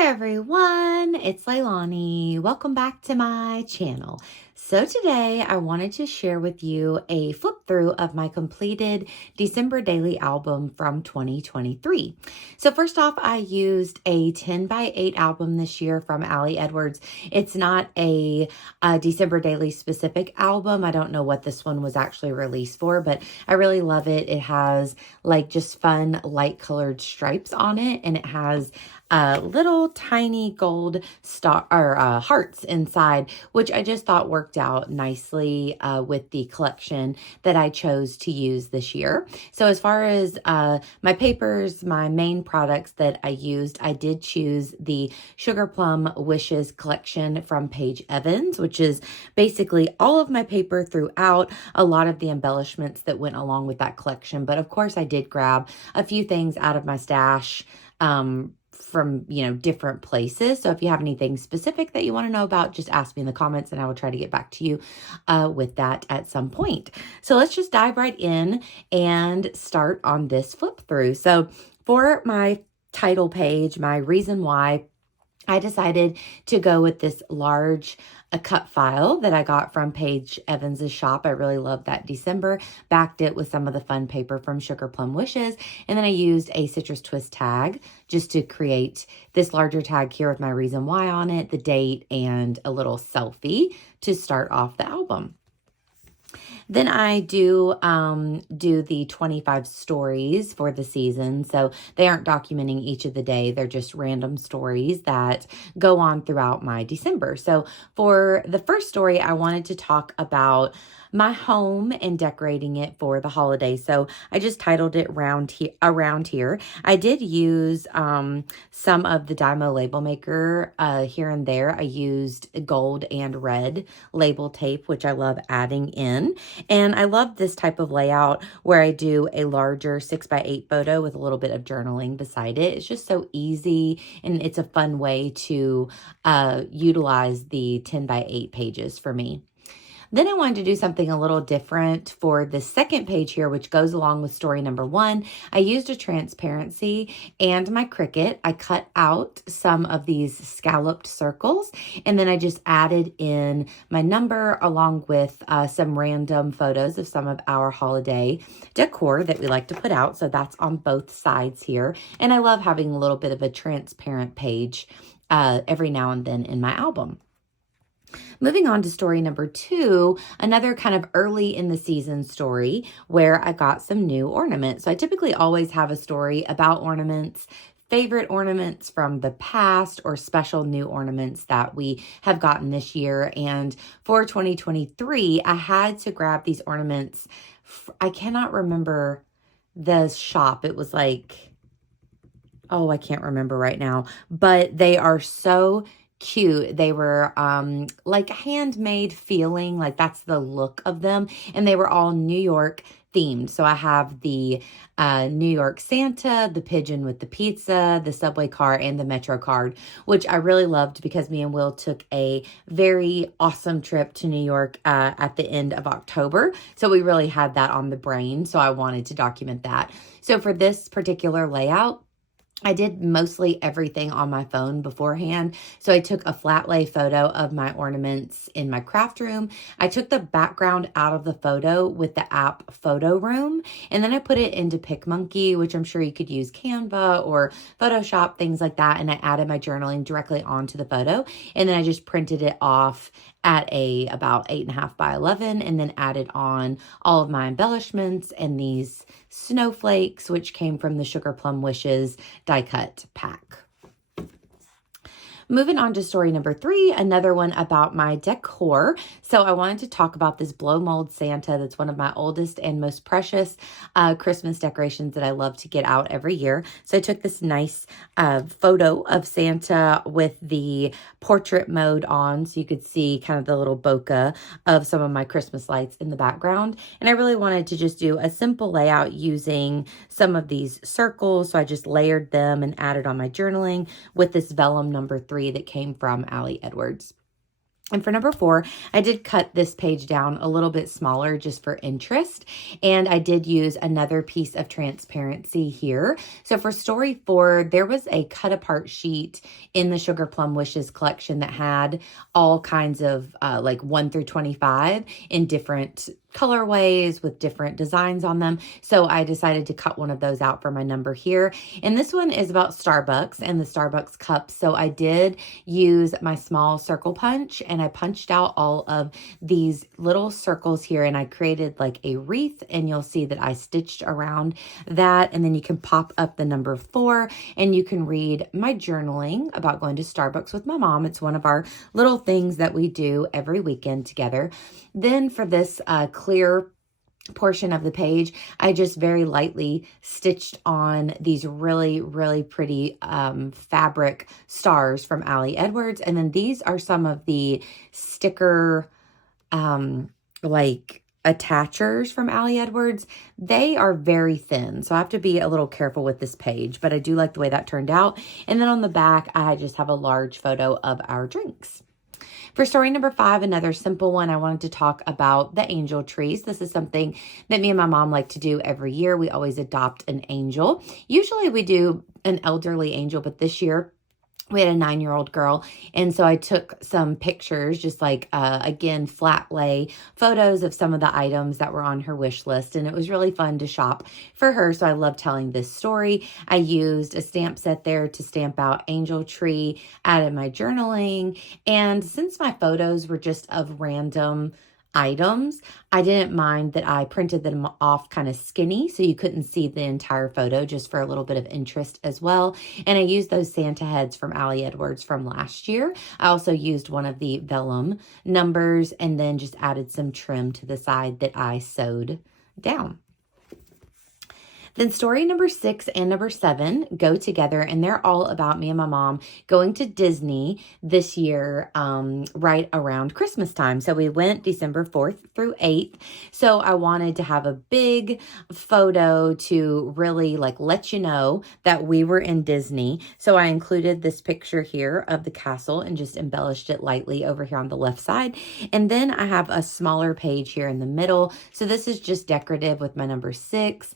Hi everyone, it's Leilani. Welcome back to my channel. So today I wanted to share with you a flip through of my completed December daily album from 2023. So first off, I used a 10 by 8 album this year from Ali Edwards. It's not a December daily specific album. I don't know what this one was actually released for, but I really love it. It has like just fun light colored stripes on it, and it has little tiny gold star or hearts inside, which I just thought worked out nicely with the collection that I chose to use this year. So as far as my papers, my main products that I used, I did choose the Sugar Plum Wishes collection from Paige Evans, which is basically all of my paper throughout, a lot of the embellishments that went along with that collection. But of course I did grab a few things out of my stash from, different places. So if you have anything specific that you want to know about, just ask me in the comments and I will try to get back to you with that at some point. So let's just dive right in and start on this flip through. So for my title page, my reason why, I decided to go with this large cut file that I got from Paige Evans's shop. I really love that December. Backed it with some of the fun paper from Sugar Plum Wishes. And then I used a citrus twist tag just to create this larger tag here with my reason why on it, the date, and a little selfie to start off the album. Then I do the 25 stories for the season. So they aren't documenting each of the day. They're just random stories that go on throughout my December. So for the first story, I wanted to talk about my home and decorating it for the holidays. So I just titled it around here. I did use some of the Dymo label maker here and there. I used gold and red label tape, which I love adding in. And I love this type of layout where I do a larger 6x8 photo with a little bit of journaling beside it. It's just so easy, and it's a fun way to utilize the 10 by 8 pages for me. Then I wanted to do something a little different for the second page here, which goes along with story number 1. I used a transparency and my Cricut. I cut out some of these scalloped circles, and then I just added in my number along with some random photos of some of our holiday decor that we like to put out. So that's on both sides here. And I love having a little bit of a transparent page every now and then in my album. Moving on to story number 2, another kind of early in the season story where I got some new ornaments. So I typically always have a story about ornaments, favorite ornaments from the past, or special new ornaments that we have gotten this year. And for 2023, I had to grab these ornaments. I cannot remember the shop. It was like, oh, I can't remember right now, but they are so cute. They were like handmade feeling, like that's the look of them, and they were all New York themed. So I have the New York Santa, the pigeon with the pizza, the subway car, and the Metro card, which I really loved because me and Will took a very awesome trip to New York at the end of October. So we really had that on the brain. So I wanted to document that. So for this particular layout, I did mostly everything on my phone beforehand. So I took a flat lay photo of my ornaments in my craft room. I took the background out of the photo with the app Photo Room, and then I put it into PicMonkey, which I'm sure you could use Canva or Photoshop, things like that. And I added my journaling directly onto the photo. And then I just printed it off at about 8.5 by 11, and then added on all of my embellishments and these snowflakes, which came from the Sugar Plum Wishes die cut pack. Moving on to story number 3, another one about my decor. So I wanted to talk about this blow mold Santa that's one of my oldest and most precious Christmas decorations that I love to get out every year. So I took this nice photo of Santa with the portrait mode on, so you could see kind of the little bokeh of some of my Christmas lights in the background. And I really wanted to just do a simple layout using some of these circles. So I just layered them and added on my journaling with this vellum number 3 that came from Ali Edwards. And for number 4, I did cut this page down a little bit smaller just for interest. And I did use another piece of transparency here. So for story 4, there was a cut apart sheet in the Sugar Plum Wishes collection that had all kinds of like 1 through 25 in different colorways with different designs on them. So I decided to cut one of those out for my number here. And this one is about Starbucks and the Starbucks cups. So I did use my small circle punch and I punched out all of these little circles here and I created like a wreath, and you'll see that I stitched around that. And then you can pop up the number 4 and you can read my journaling about going to Starbucks with my mom. It's one of our little things that we do every weekend together. Then for this clear portion of the page, I just very lightly stitched on these really, really pretty fabric stars from Ali Edwards. And then these are some of the sticker like attachers from Ali Edwards. They are very thin, so I have to be a little careful with this page, but I do like the way that turned out. And then on the back, I just have a large photo of our drinks. For story number 5, another simple one, I wanted to talk about the angel trees. This is something that me and my mom like to do every year. We always adopt an angel. Usually we do an elderly angel, but this year we had a 9-year-old girl. And so I took some pictures, just like, again, flat lay photos of some of the items that were on her wish list. And it was really fun to shop for her. So I love telling this story. I used a stamp set there to stamp out angel tree, added my journaling. And since my photos were just of random items, I didn't mind that I printed them off kind of skinny so you couldn't see the entire photo, just for a little bit of interest as well. And I used those Santa heads from Ali Edwards from last year. I also used one of the vellum numbers and then just added some trim to the side that I sewed down. Then story number 6 and number 7 go together, and they're all about me and my mom going to Disney this year, right around Christmas time. So we went December 4th through 8th. So I wanted to have a big photo to really like let you know that we were in Disney. So I included this picture here of the castle and just embellished it lightly over here on the left side. And then I have a smaller page here in the middle. So this is just decorative with my number 6.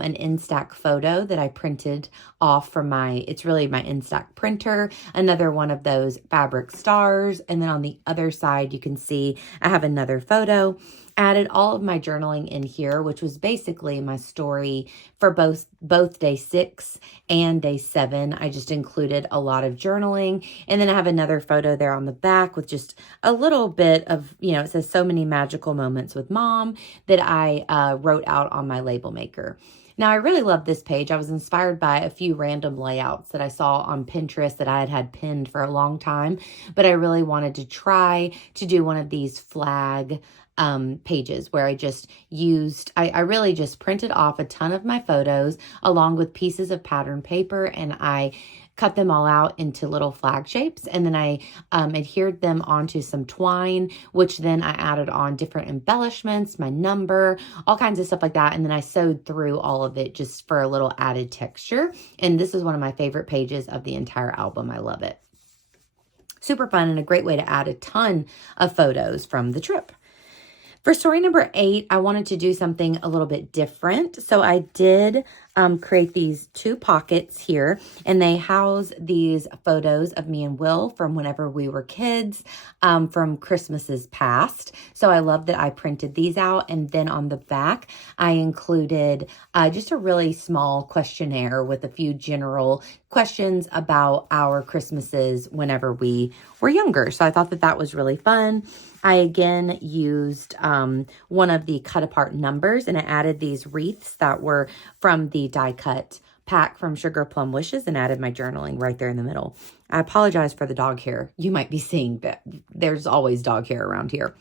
An Instax photo that I printed off from it's really my Instax printer, another one of those fabric stars. And then on the other side, you can see I have another photo. Added all of my journaling in here, which was basically my story for both day 6 and day 7. I just included a lot of journaling. And then I have another photo there on the back with just a little bit of, it says so many magical moments with mom that I wrote out on my label maker. Now, I really love this page. I was inspired by a few random layouts that I saw on Pinterest that I had pinned for a long time, but I really wanted to try to do one of these flag pages where I just used, I really just printed off a ton of my photos along with pieces of pattern paper, and I cut them all out into little flag shapes. And then I adhered them onto some twine, which then I added on different embellishments, my number, all kinds of stuff like that. And then I sewed through all of it just for a little added texture. And this is one of my favorite pages of the entire album. I love it. Super fun and a great way to add a ton of photos from the trip. For story number 8, I wanted to do something a little bit different. So I did create these 2 pockets here, and they house these photos of me and Will from whenever we were kids, from Christmases past. So I love that I printed these out. And then on the back, I included just a really small questionnaire with a few general questions about our Christmases whenever we were younger. So I thought that that was really fun. I again used one of the cut apart numbers, and I added these wreaths that were from the die cut pack from Sugar Plum Wishes and added my journaling right there in the middle. I apologize for the dog hair. You might be seeing that there's always dog hair around here.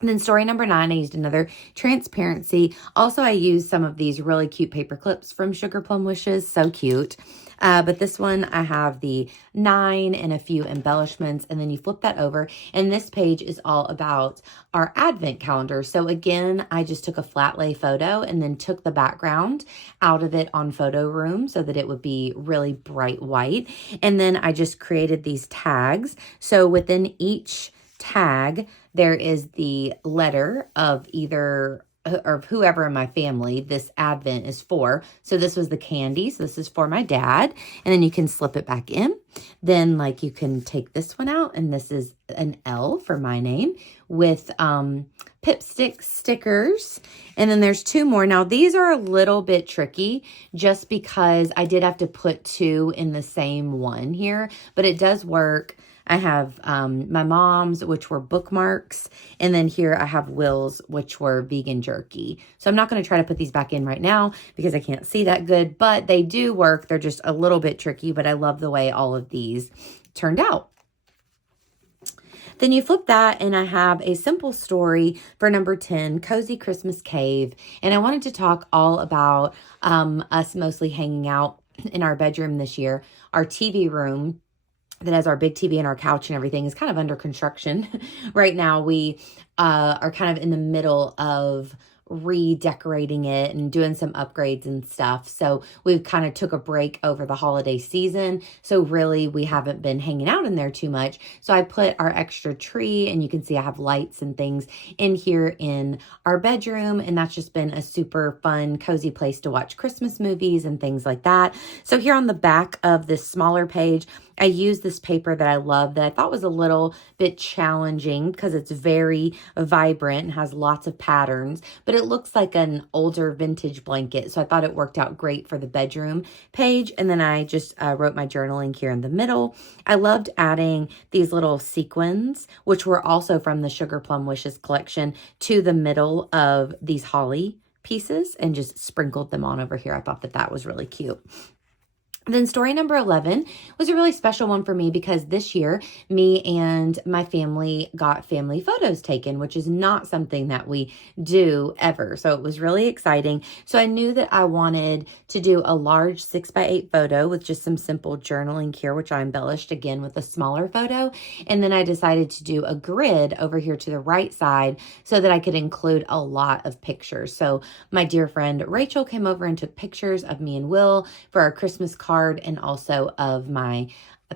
And then story number 9, I used another transparency. Also, I used some of these really cute paper clips from Sugar Plum Wishes. So cute. But this one, I have the 9 and a few embellishments, and then you flip that over. And this page is all about our advent calendar. So again, I just took a flat lay photo and then took the background out of it on Photo Room so that it would be really bright white. And then I just created these tags. So within each tag, there is the letter of either or whoever in my family this Advent is for. So this was the candy. So this is for my dad. And then you can slip it back in. Then like you can take this one out, and this is an L for my name with Pipstick stickers. And then there's two more. Now these are a little bit tricky just because I did have to put two in the same one here, but it does work. I have my mom's, which were bookmarks. And then here I have Will's, which were vegan jerky. So I'm not going to try to put these back in right now because I can't see that good, but they do work. They're just a little bit tricky, but I love the way all of these turned out. Then you flip that, and I have a simple story for number 10, Cozy Christmas Cave. And I wanted to talk all about us mostly hanging out in our bedroom this year. Our TV room that has our big TV and our couch and everything is kind of under construction right now. We are kind of in the middle of redecorating it and doing some upgrades and stuff. So we've kind of took a break over the holiday season. So really we haven't been hanging out in there too much. So I put our extra tree, and you can see I have lights and things in here in our bedroom. And that's just been a super fun, cozy place to watch Christmas movies and things like that. So here on the back of this smaller page, I use this paper that I love that I thought was a little bit challenging because it's very vibrant and has lots of patterns, but it looks like an older vintage blanket. So I thought it worked out great for the bedroom page. And then I just wrote my journaling here in the middle. I loved adding these little sequins, which were also from the Sugar Plum Wishes collection, to the middle of these holly pieces and just sprinkled them on over here. I thought that that was really cute. Then story number 11 was a really special one for me because this year, me and my family got family photos taken, which is not something that we do ever. So it was really exciting. So I knew that I wanted to do a large 6x8 photo with just some simple journaling here, which I embellished again with a smaller photo. And then I decided to do a grid over here to the right side so that I could include a lot of pictures. So my dear friend Rachel came over and took pictures of me and Will for our Christmas card, and also of my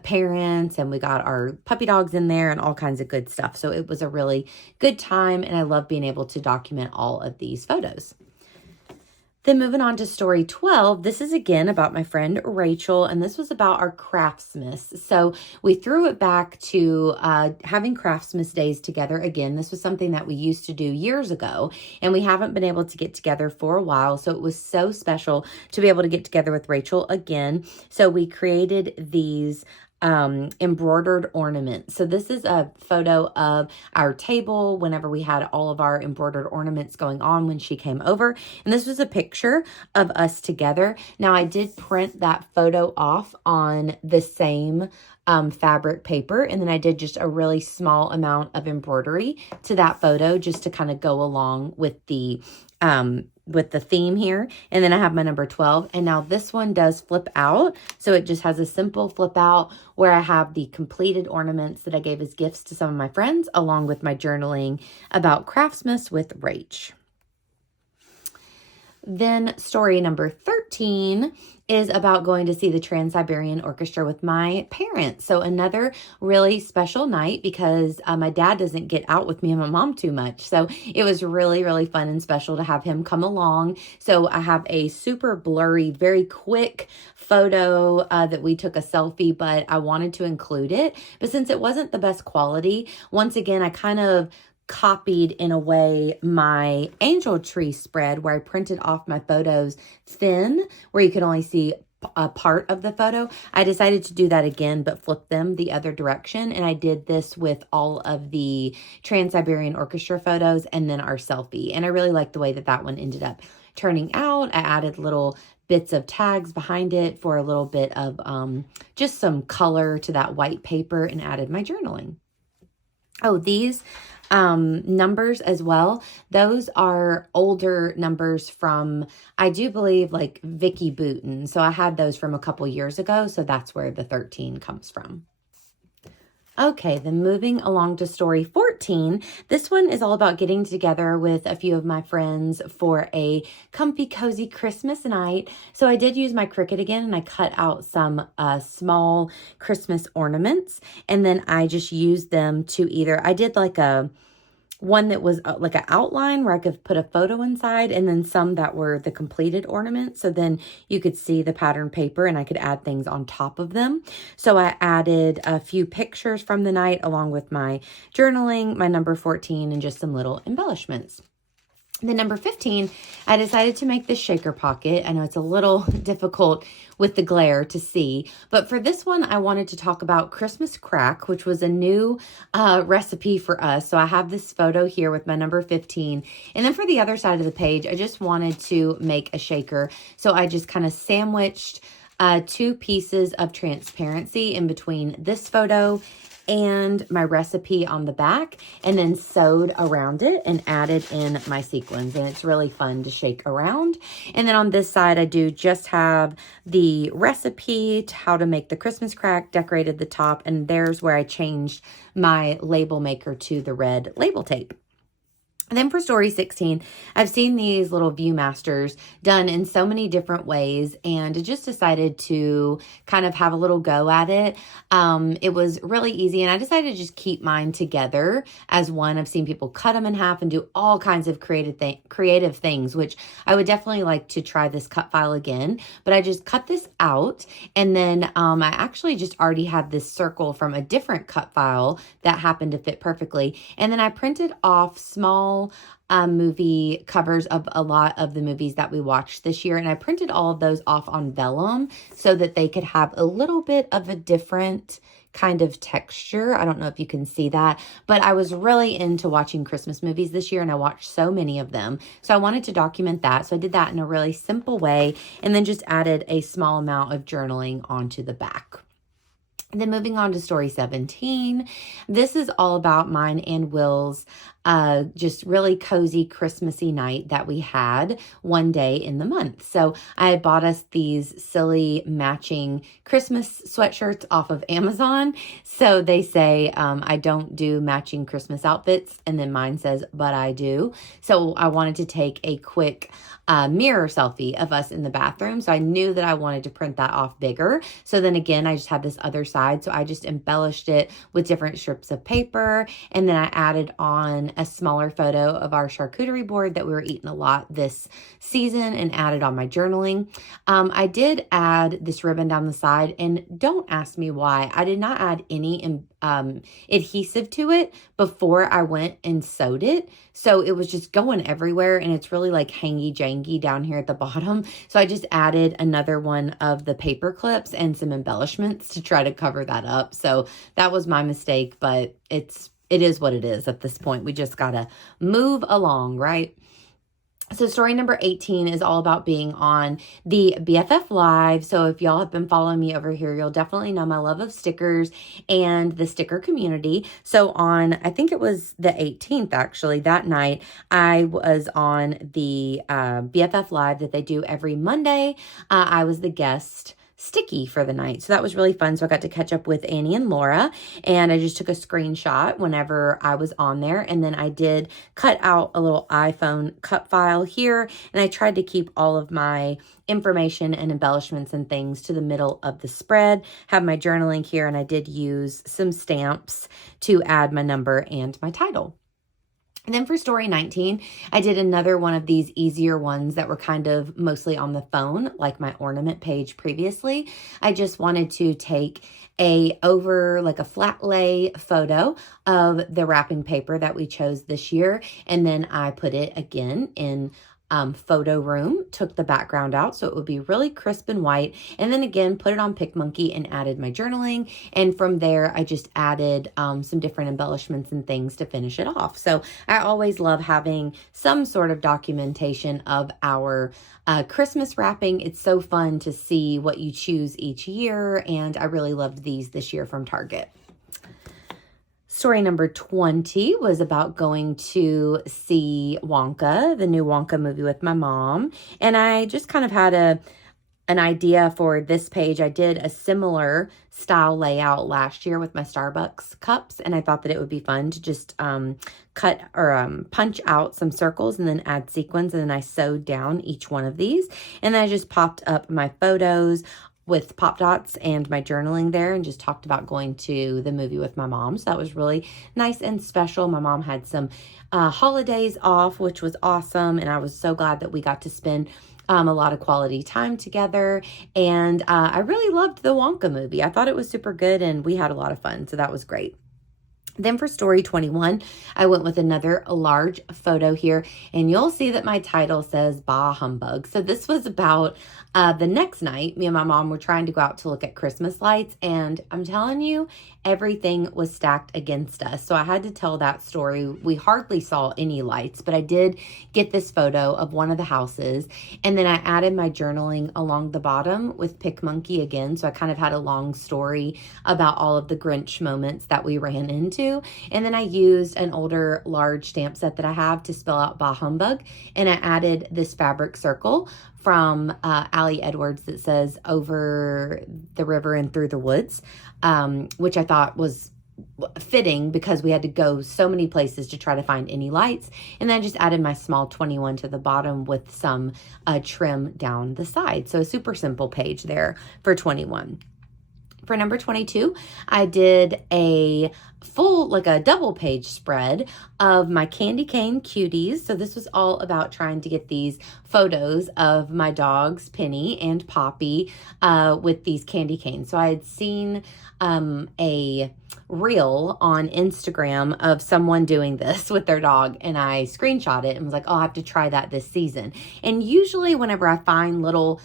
parents, and we got our puppy dogs in there and all kinds of good stuff. So it was a really good time, and I love being able to document all of these photos. Then moving on to story 12, this is again about my friend Rachel, and this was about our Craftsmas. So we threw it back to having Craftsmas days together again. This was something that we used to do years ago, and we haven't been able to get together for a while. So it was so special to be able to get together with Rachel again. So we created these embroidered ornaments. So this is a photo of our table whenever we had all of our embroidered ornaments going on when she came over. And this was a picture of us together. Now I did print that photo off on the same fabric paper, and then I did just a really small amount of embroidery to that photo just to kind of go along with the theme here. And then I have my number 12, and now this one does flip out. So it just has a simple flip out where I have the completed ornaments that I gave as gifts to some of my friends, along with my journaling about Craftsmas with Rach. Then story number 13 is about going to see the Trans-Siberian Orchestra with my parents. So another really special night because my dad doesn't get out with me and my mom too much. So it was really, really fun and special to have him come along. So I have a super blurry, very quick photo that we took a selfie, but I wanted to include it. But since it wasn't the best quality, once again, I kind of copied in a way my angel tree spread where I printed off my photos thin where you could only see a part of the photo. I decided to do that again, but flip them the other direction. And I did this with all of the Trans-Siberian Orchestra photos and then our selfie. And I really liked the way that that one ended up turning out. I added little bits of tags behind it for a little bit of just some color to that white paper and added my journaling. Oh, these numbers as well. Those are older numbers from, I do believe, like Vicky Booten. So I had those from a couple years ago. So that's where the 13 comes from. Okay, then moving along to story 14. This one is all about getting together with a few of my friends for a comfy, cozy Christmas night. So I did use my Cricut again and I cut out some small Christmas ornaments. And then I just used them to I did like one that was like an outline where I could put a photo inside, and then some that were the completed ornaments. So then you could see the pattern paper and I could add things on top of them. So I added a few pictures from the night along with my journaling, my number 14, and just some little embellishments. Then number 15, I decided to make this shaker pocket. I know it's a little difficult with the glare to see, but for this one, I wanted to talk about Christmas crack, which was a new recipe for us. So I have this photo here with my number 15. And then for the other side of the page, I just wanted to make a shaker. So I just kind of sandwiched two pieces of transparency in between this photo and my recipe on the back, and then sewed around it and added in my sequins. And it's really fun to shake around. And then on this side, I do just have the recipe to how to make the Christmas crack, decorated the top, and there's where I changed my label maker to the red label tape. And then for story 16, I've seen these little Viewmasters done in so many different ways, and I just decided to kind of have a little go at it. It was really easy, and I decided to just keep mine together as one. I've seen people cut them in half and do all kinds of creative things, which I would definitely like to try this cut file again. But I just cut this out, and then I actually just already had this circle from a different cut file that happened to fit perfectly. And then I printed off small movie covers of a lot of the movies that we watched this year. And I printed all of those off on vellum so that they could have a little bit of a different kind of texture. I don't know if you can see that, but I was really into watching Christmas movies this year and I watched so many of them. So I wanted to document that. So I did that in a really simple way and then just added a small amount of journaling onto the back. And then moving on to story 17, this is all about mine and Will's just really cozy Christmassy night that we had one day in the month. So I had bought us these silly matching Christmas sweatshirts off of Amazon. So they say I don't do matching Christmas outfits, and then mine says, but I do. So I wanted to take a quick mirror selfie of us in the bathroom. So I knew that I wanted to print that off bigger. So then again, I just had this other side. So I just embellished it with different strips of paper. And then I added on a smaller photo of our charcuterie board that we were eating a lot this season and added on my journaling. I did add this ribbon down the side, and don't ask me why. I did not add any adhesive to it before I went and sewed it. So it was just going everywhere, and it's really like hangy-jangy down here at the bottom. So I just added another one of the paper clips and some embellishments to try to cover that up. So that was my mistake, but it is what it is at this point. We just gotta move along, right? So story number 18 is all about being on the BFF Live. So if y'all have been following me over here, you'll definitely know my love of stickers and the sticker community. So on, I think it was the 18th, actually, that night, I was on the BFF Live that they do every Monday. I was the guest sticky for the night. So that was really fun. So I got to catch up with Annie and Laura, and I just took a screenshot whenever I was on there. And then I did cut out a little iPhone cut file here, and I tried to keep all of my information and embellishments and things to the middle of the spread. Have my journaling here, and I did use some stamps to add my number and my title. And then for story 19, I did another one of these easier ones that were kind of mostly on the phone, like my ornament page previously. I just wanted to take like a flat lay photo of the wrapping paper that we chose this year. And then I put it again in photo room, took the background out so it would be really crisp and white, and then again put it on PicMonkey and added my journaling. And from there I just added some different embellishments and things to finish it off. So I always love having some sort of documentation of our Christmas wrapping. It's so fun to see what you choose each year, and I really loved these this year from Target. Story number 20 was about going to see Wonka, the new Wonka movie with my mom. And I just kind of had an idea for this page. I did a similar style layout last year with my Starbucks cups, and I thought that it would be fun to just cut or punch out some circles and then add sequins, and then I sewed down each one of these, and then I just popped up my photos with pop dots and my journaling there, and just talked about going to the movie with my mom. So that was really nice and special. My mom had some holidays off, which was awesome, and I was so glad that we got to spend a lot of quality time together. And I really loved the Wonka movie. I thought it was super good, and we had a lot of fun, so that was great. Then for story 21, I went with another large photo here, and you'll see that my title says Bah Humbug. So this was about the next night. Me and my mom were trying to go out to look at Christmas lights, and I'm telling you, everything was stacked against us. So I had to tell that story. We hardly saw any lights, but I did get this photo of one of the houses, and then I added my journaling along the bottom with Pick Monkey again. So I kind of had a long story about all of the Grinch moments that we ran into. And then I used an older large stamp set that I have to spell out Bah Humbug, and I added this fabric circle from Allie Edwards that says over the river and through the woods, which I thought was fitting because we had to go so many places to try to find any lights. And then I just added my small 21 to the bottom with some trim down the side. So a super simple page there for 21. For number 22, I did a full, like a double page spread of my candy cane cuties. So this was all about trying to get these photos of my dogs, Penny and Poppy, with these candy canes. So I had seen a reel on Instagram of someone doing this with their dog, and I screenshot it and was like, oh, I'll have to try that this season. And usually whenever I find little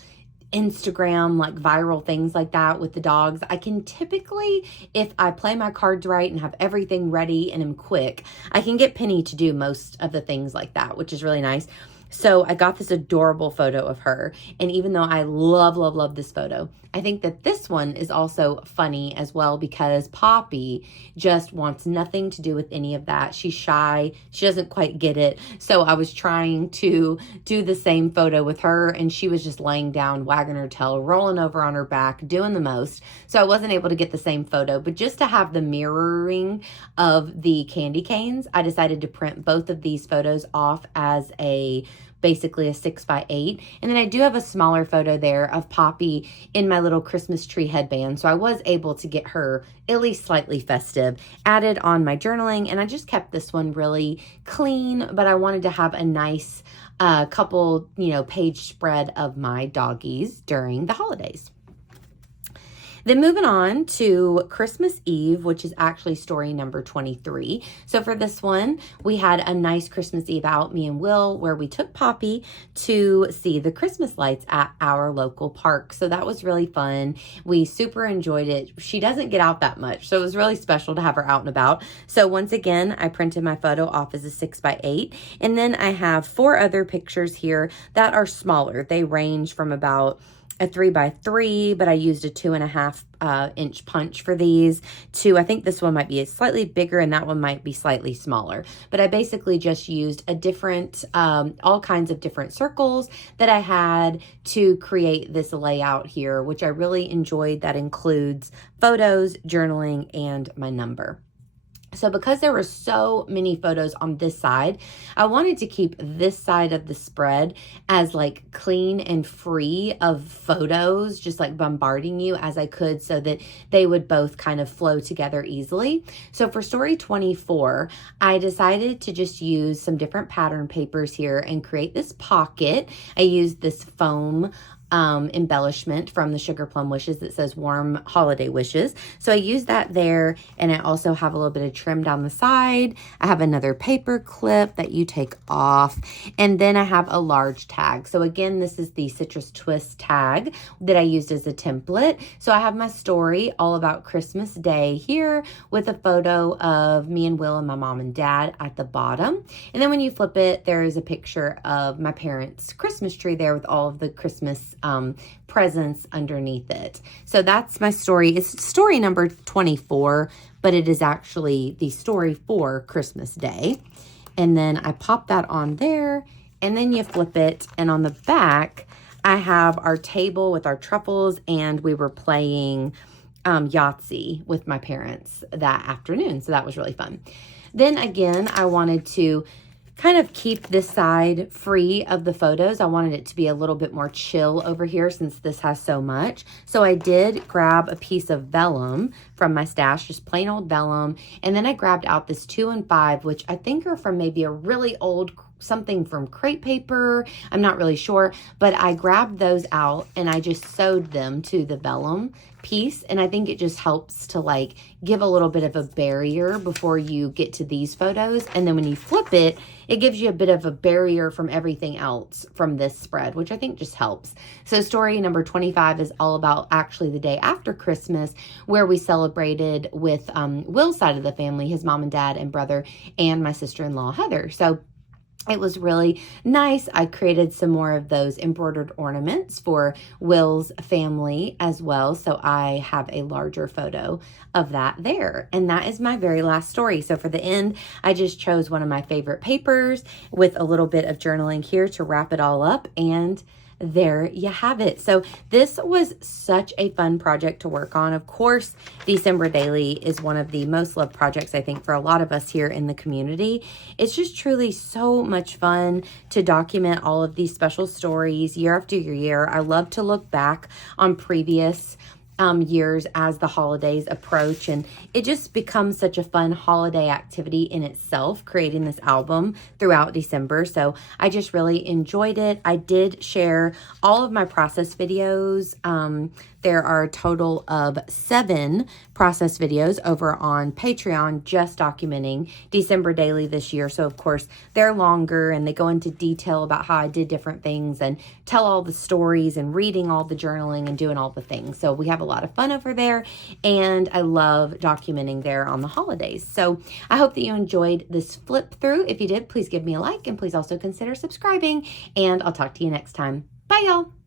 Instagram like viral things like that with the dogs, I can typically, if I play my cards right and have everything ready and am quick, I can get Penny to do most of the things like that, which is really nice. So I got this adorable photo of her, and even though I love this photo, I think that this one is also funny as well because Poppy just wants nothing to do with any of that. She's shy. She doesn't quite get it. So I was trying to do the same photo with her, and she was just laying down, wagging her tail, rolling over on her back, doing the most. So I wasn't able to get the same photo, but just to have the mirroring of the candy canes, I decided to print both of these photos off as basically a 6x8. And then I do have a smaller photo there of Poppy in my little Christmas tree headband. So I was able to get her at least slightly festive added on my journaling. And I just kept this one really clean, but I wanted to have a nice couple, page spread of my doggies during the holidays. Then moving on to Christmas Eve, which is actually story number 23. So for this one, we had a nice Christmas Eve out, me and Will, where we took Poppy to see the Christmas lights at our local park. So that was really fun. We super enjoyed it. She doesn't get out that much, so it was really special to have her out and about. So once again, I printed my photo off as a 6x8. And then I have 4 other pictures here that are smaller. They range from about a 3x3, but I used a 2.5 inch punch for these two. I think this one might be slightly bigger and that one might be slightly smaller, but I basically just used a different, all kinds of different circles that I had to create this layout here, which I really enjoyed. That includes photos, journaling, and my number. So because there were so many photos on this side, I wanted to keep this side of the spread as like clean and free of photos, just like bombarding you as I could so that they would both kind of flow together easily. So for story 24, I decided to just use some different pattern papers here and create this pocket. I used this foam embellishment from the Sugar Plum Wishes that says warm holiday wishes. So I use that there, and I also have a little bit of trim down the side. I have another paper clip that you take off, and then I have a large tag. So again, this is the Citrus Twist tag that I used as a template. So I have my story all about Christmas Day here with a photo of me and Will and my mom and dad at the bottom. And then when you flip it, there is a picture of my parents' Christmas tree there with all of the Christmas presents underneath it. So that's my story. It's story number 24, but it is actually the story for Christmas Day. And then I pop that on there, and then you flip it, and on the back, I have our table with our truffles, and we were playing Yahtzee with my parents that afternoon. So that was really fun. Then again, I wanted to kind of keep this side free of the photos. I wanted it to be a little bit more chill over here since this has so much. So I did grab a piece of vellum from my stash, just plain old vellum. And then I grabbed out this 2 and 5, which I think are from maybe a really old something from crepe paper. I'm not really sure, but I grabbed those out and I just sewed them to the vellum piece. And I think it just helps to like give a little bit of a barrier before you get to these photos. And then when you flip it, it gives you a bit of a barrier from everything else from this spread, which I think just helps. So story number 25 is all about actually the day after Christmas, where we celebrated with Will's side of the family, his mom and dad and brother, and my sister-in-law, Heather. So it was really nice. I created some more of those embroidered ornaments for Will's family as well. So I have a larger photo of that there. And that is my very last story. So for the end, I just chose one of my favorite papers with a little bit of journaling here to wrap it all up. And there you have it. So this was such a fun project to work on. Of course, December Daily is one of the most loved projects, I think, for a lot of us here in the community. It's just truly so much fun to document all of these special stories year after year. I love to look back on previous years as the holidays approach, and it just becomes such a fun holiday activity in itself, creating this album throughout December. So I just really enjoyed it. I did share all of my process videos. There are a total of 7 process videos over on Patreon just documenting December Daily this year. So of course they're longer and they go into detail about how I did different things and tell all the stories and reading all the journaling and doing all the things. So we have a lot of fun over there, and I love documenting there on the holidays. So I hope that you enjoyed this flip through. If you did, please give me a like, and please also consider subscribing, and I'll talk to you next time. Bye, y'all.